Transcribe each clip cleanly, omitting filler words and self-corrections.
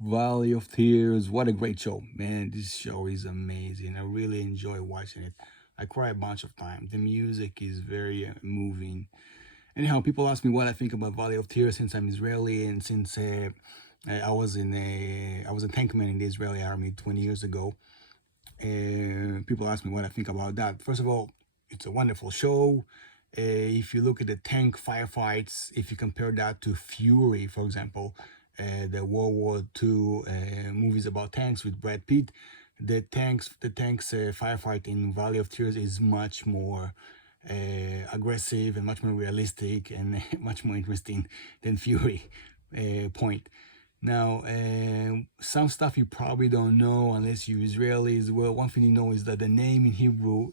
Valley of Tears. What a great show, man. This show is amazing. I really enjoy watching it. I cry a bunch of times. The music is very moving. Anyhow, people ask me what I think about Valley of Tears since I'm Israeli and since I was a tankman in the Israeli army 20 years ago. People ask me what I think about that. First of all, it's a wonderful show. If you look at the tank firefights, if you compare that to Fury, for example, the World War II movies about tanks with Brad Pitt, the tanks firefight in Valley of Tears is much more aggressive and much more realistic and much more interesting than Fury. Point. Now, some stuff you probably don't know unless you're Israelis. Well, one thing you know is that the name in Hebrew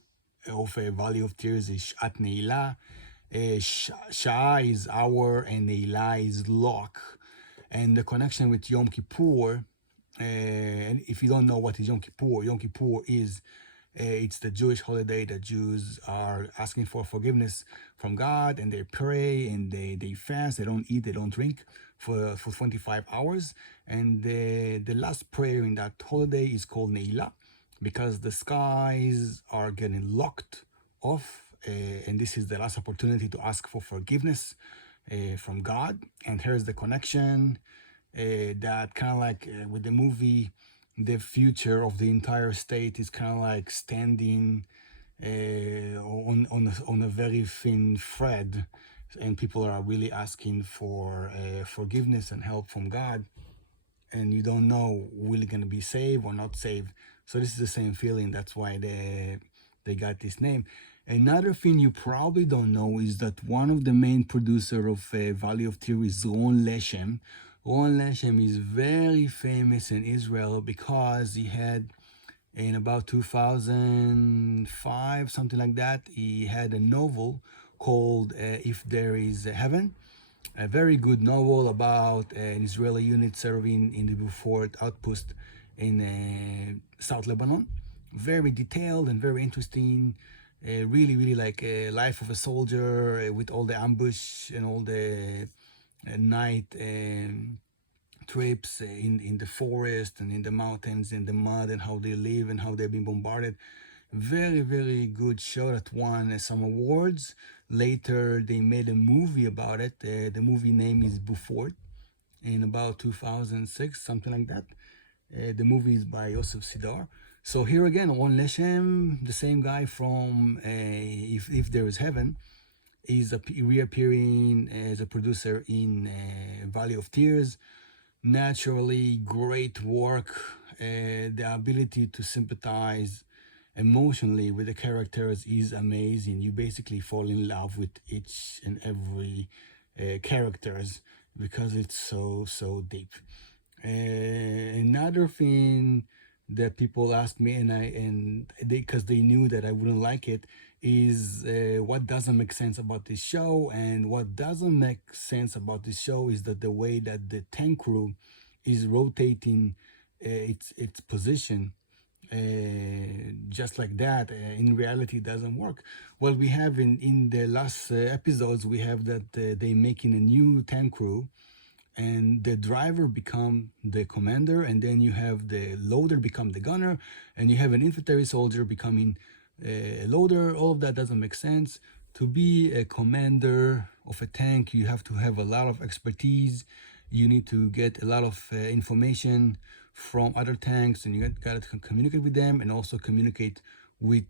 of a Valley of Tears is Shat Ne'ilah. Shah is hour and Ne'ilah is lock. And the connection with Yom Kippur, and if you don't know what is Yom Kippur is it's the Jewish holiday that Jews are asking for forgiveness from God, and they pray and they fast. They don't eat, they don't drink for 25 hours. And the last prayer in that holiday is called Ne'ilah, because the skies are getting locked off, and this is the last opportunity to ask for forgiveness from God. And here's the connection that kind of like with the movie, the future of the entire state is kind of like standing on a very thin thread, and people are really asking for forgiveness and help from God, and you don't know really going to be saved or not saved. So this is the same feeling. That's why they got this name. Another thing you probably don't know is that one of the main producer of Valley of Tears is Ron Leshem. Ron Leshem is very famous in Israel because he had, in about 2005, something like that, he had a novel called If There Is a Heaven, a very good novel about an Israeli unit serving in the Beaufort outpost in South Lebanon. Very detailed and very interesting. Really, really like a life of a soldier with all the ambush and all the night trips in the forest and in the mountains, in the mud, and how they live and how they've been bombarded. Very, very good show that won some awards. Later, they made a movie about it. The movie name is Beaufort in about 2006, something like that. The movie is by Yosef Sidar. So here again, Ron Leshem, the same guy from If There Is Heaven, is reappearing as a producer in Valley of Tears. Naturally, great work. The ability to sympathize emotionally with the characters is amazing. You basically fall in love with each and every characters because it's so deep. Another thing that people ask me, and they, because they knew that I wouldn't like it, is what doesn't make sense about this show. And what doesn't make sense about this show is that the way that the tank crew is rotating its position just like that in reality doesn't work. Well, we have in the last episodes, we have that they making a new tank crew, and the driver become the commander, and then you have the loader become the gunner, and you have an infantry soldier becoming a loader. All of that doesn't make sense. To be a commander of a tank, you have to have a lot of expertise. You need to get a lot of information from other tanks, and you got to communicate with them, and also communicate with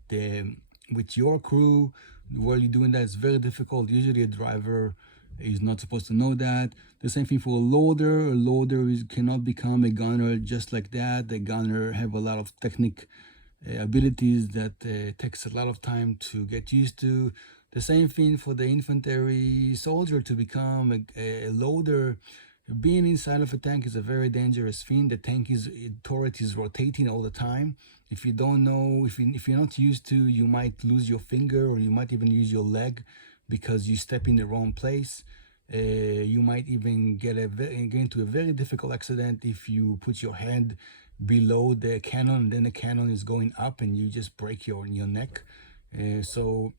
your crew. While you're doing that, it's very difficult. Usually, a driver is not supposed to know that. The same thing for a loader. A loader cannot become a gunner just like that. The gunner have a lot of technique abilities that takes a lot of time to get used to. The same thing for the infantry soldier to become a loader. Being inside of a tank is a very dangerous thing. The turret is rotating all the time. If you don't know, if you're not used to, you might lose your finger, or you might even use your leg because you step in the wrong place. You might even get into a very difficult accident if you put your head below the cannon, and then the cannon is going up and you just break your neck. So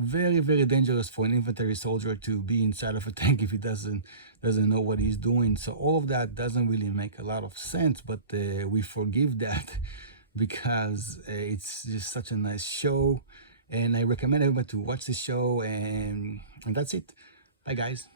very dangerous for an infantry soldier to be inside of a tank if he doesn't know what he's doing. So all of that doesn't really make a lot of sense, but we forgive that because it's just such a nice show, and I recommend everybody to watch this show. And that's it. Bye, guys.